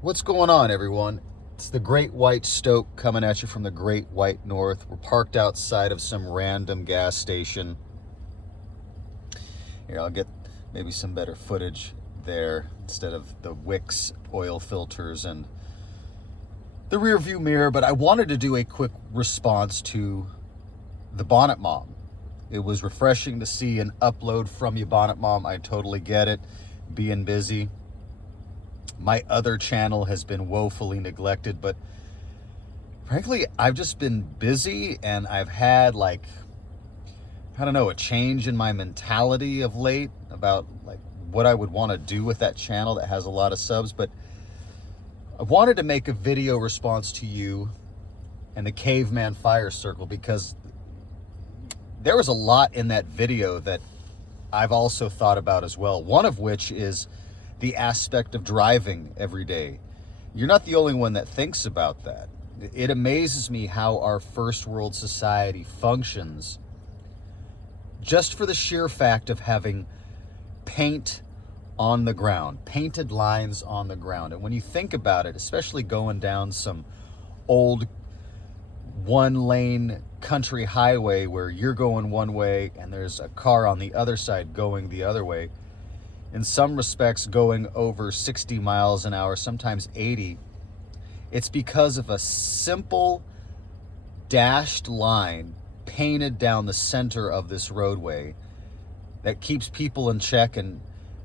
What's going on, everyone? It's the Great White Stoke coming at you from the Great White North. We're parked outside of some random gas station. Here, I'll get maybe some better footage there instead of the wicks, oil filters, and the rear view mirror. But I wanted to do a quick response to the Bonnet Mom. It was refreshing to see an upload from you, Bonnet Mom. I totally get it, being busy. My other channel has been woefully neglected, but frankly, I've just been busy and I've had a change in my mentality of late about what I would want to do with that channel that has a lot of subs. But I wanted to make a video response to you and the Caveman Fire Circle because there was a lot in that video that I've also thought about as well. One of which is the aspect of driving every day. You're not the only one that thinks about that. It amazes me how our first world society functions just for the sheer fact of having paint on the ground, painted lines on the ground. And when you think about it, especially going down some old one-lane country highway where you're going one way and there's a car on the other side going the other way, in some respects going over 60 miles an hour, sometimes 80, it's because of a simple dashed line painted down the center of this roadway that keeps people in check and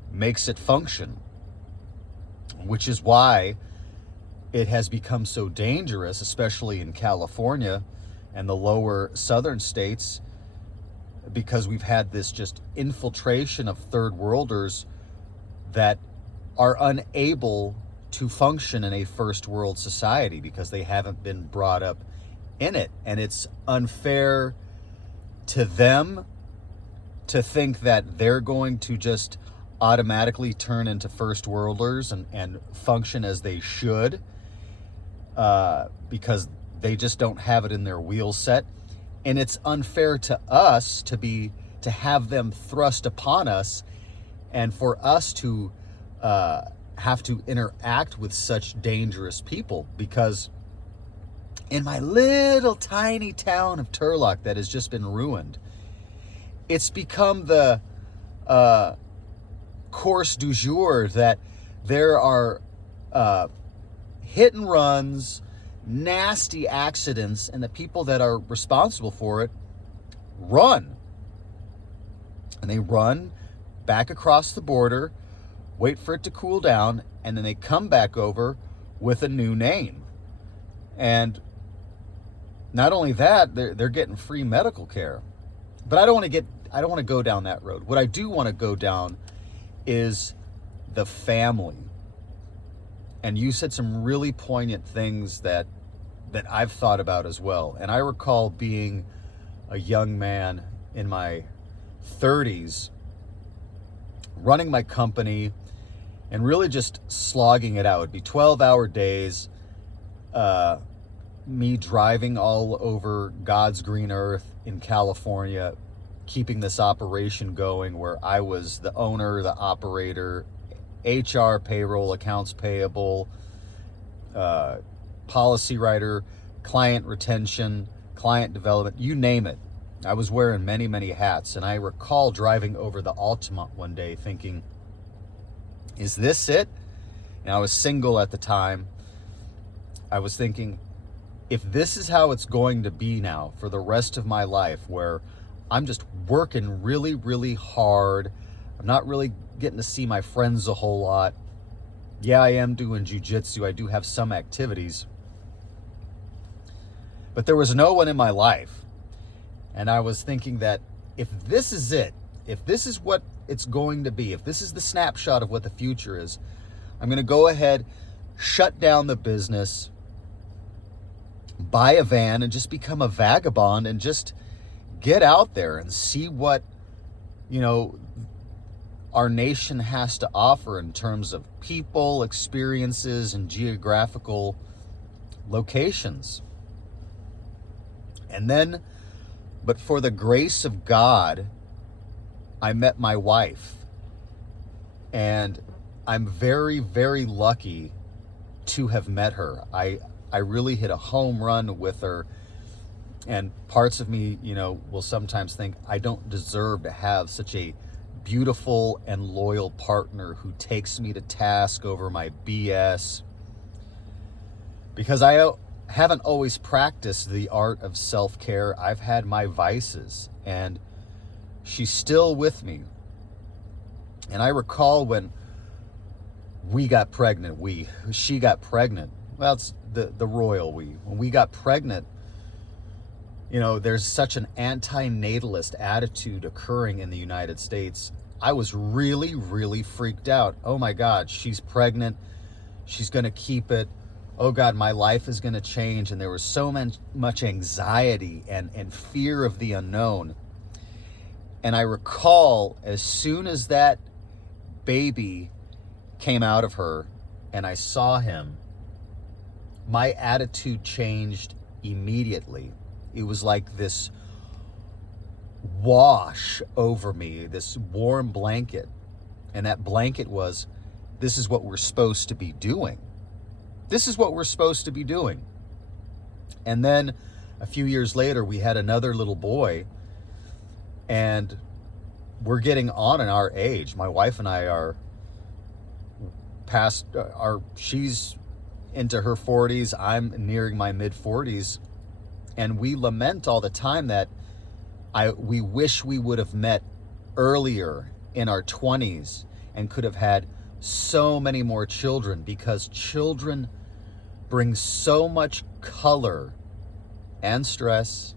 makes it function, which is why it has become so dangerous, especially in California and the lower southern states, because we've had this just infiltration of third worlders that are unable to function in a first world society because they haven't been brought up in it. And it's unfair to them to think that they're going to just automatically turn into first worlders and function as they should because they just don't have it in their wheel set. And it's unfair to us to have them thrust upon us and for us to have to interact with such dangerous people, because in my little tiny town of Turlock that has just been ruined, it's become the course du jour that there are hit and runs, nasty accidents, and the people that are responsible for it run. And they run back across the border, wait for it to cool down, and then they come back over with a new name. And not only that, they're getting free medical care. But I don't want to go down that road. What I do want to go down is the family. And you said some really poignant things that I've thought about as well. And I recall being a young man in my 30s, running my company and really just slogging it out. It'd be 12-hour days, me driving all over God's green earth in California, keeping this operation going where I was the owner, the operator, HR, payroll, accounts payable, policy writer, client retention, client development, you name it. I was wearing many, many hats. And I recall driving over the Altamont one day thinking, is this it? And I was single at the time. I was thinking, if this is how it's going to be now for the rest of my life, where I'm just working really, really hard, I'm not really getting to see my friends a whole lot. Yeah, I am doing jujitsu. I do have some activities. But there was no one in my life. And I was thinking that if this is it, if this is what it's going to be, if this is the snapshot of what the future is, I'm going to go ahead, shut down the business, buy a van, and just become a vagabond and just get out there and see what, our nation has to offer in terms of people, experiences, and geographical locations. And then, but for the grace of God, I met my wife. And I'm very, very lucky to have met her. I really hit a home run with her. And parts of me, will sometimes think I don't deserve to have such a beautiful and loyal partner who takes me to task over my BS. Because I haven't always practiced the art of self-care. I've had my vices, and she's still with me. And I recall when we got pregnant, she got pregnant. Well, it's the royal we. When we got pregnant, there's such an anti-natalist attitude occurring in the United States. I was really, really freaked out. Oh my God, she's pregnant. She's going to keep it. Oh God, my life is going to change. And there was so much anxiety and fear of the unknown. And I recall as soon as that baby came out of her and I saw him, my attitude changed immediately. It was like this wash over me, this warm blanket. And that blanket was, this is what we're supposed to be doing. This is what we're supposed to be doing. And then a few years later, we had another little boy, and we're getting on in our age. My wife and I are past she's into her 40s. I'm nearing my mid 40s. And we lament all the time that we wish we would have met earlier in our 20s and could have had so many more children, because children bring so much color and stress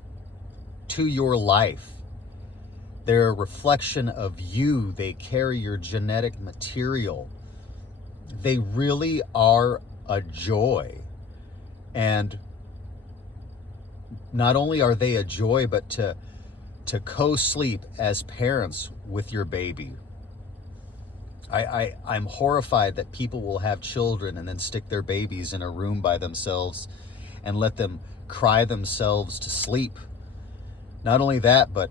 to your life. They're a reflection of you. They carry your genetic material. They really are a joy. And not only are they a joy, but to co-sleep as parents with your baby. I'm horrified that people will have children and then stick their babies in a room by themselves and let them cry themselves to sleep. Not only that, but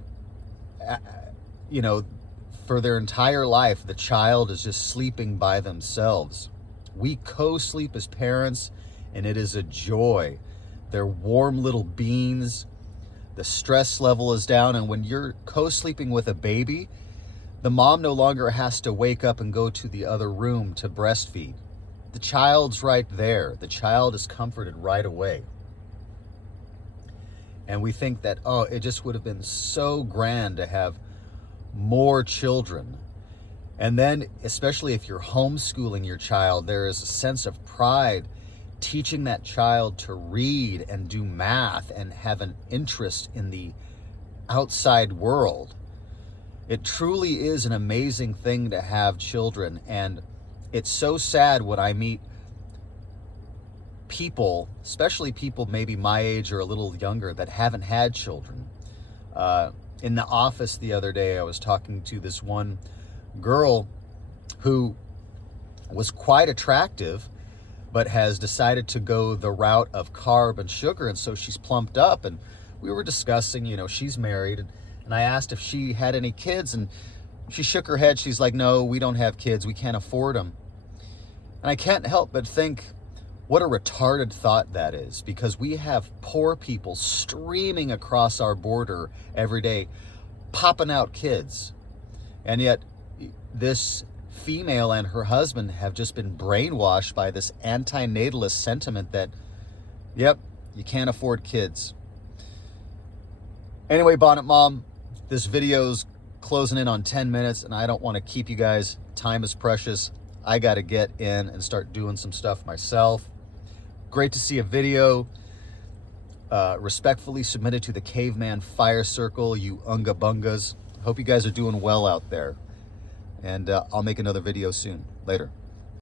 for their entire life, the child is just sleeping by themselves. We co-sleep as parents, and it is a joy. They're warm little beings. The stress level is down, and when you're co-sleeping with a baby, the mom no longer has to wake up and go to the other room to breastfeed. The child's right there. The child is comforted right away. And we think that, it just would have been so grand to have more children. And then, especially if you're homeschooling your child, there is a sense of pride teaching that child to read and do math and have an interest in the outside world. It truly is an amazing thing to have children, and it's so sad when I meet people, especially people maybe my age or a little younger, that haven't had children. In the office the other day, I was talking to this one girl who was quite attractive, but has decided to go the route of carb and sugar, and so she's plumped up. And we were discussing, she's married, and I asked if she had any kids, and she shook her head. She's like, no, we don't have kids. We can't afford them. And I can't help but think what a retarded thought that is, because we have poor people streaming across our border every day, popping out kids. And yet this female and her husband have just been brainwashed by this anti-natalist sentiment that, yep, you can't afford kids. Anyway, Bonnet Mom, this video's closing in on 10 minutes, and I don't want to keep you guys. Time is precious. I got to get in and start doing some stuff myself. Great to see a video respectfully submitted to the Caveman Fire Circle, you Unga Bungas. Hope you guys are doing well out there. And I'll make another video soon. Later.